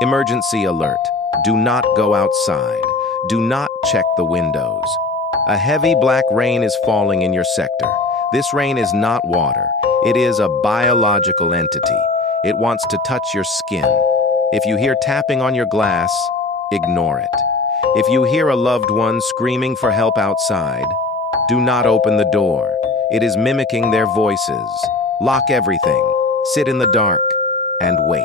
Emergency alert. Do not go outside. Do not check the windows. A heavy black rain is falling in your sector. This rain is not water. It is a biological entity. It wants to touch your skin. If you hear tapping on your glass, ignore it. If you hear a loved one screaming for help outside, do not open the door. It is mimicking their voices. Lock everything, sit in the dark, and wait.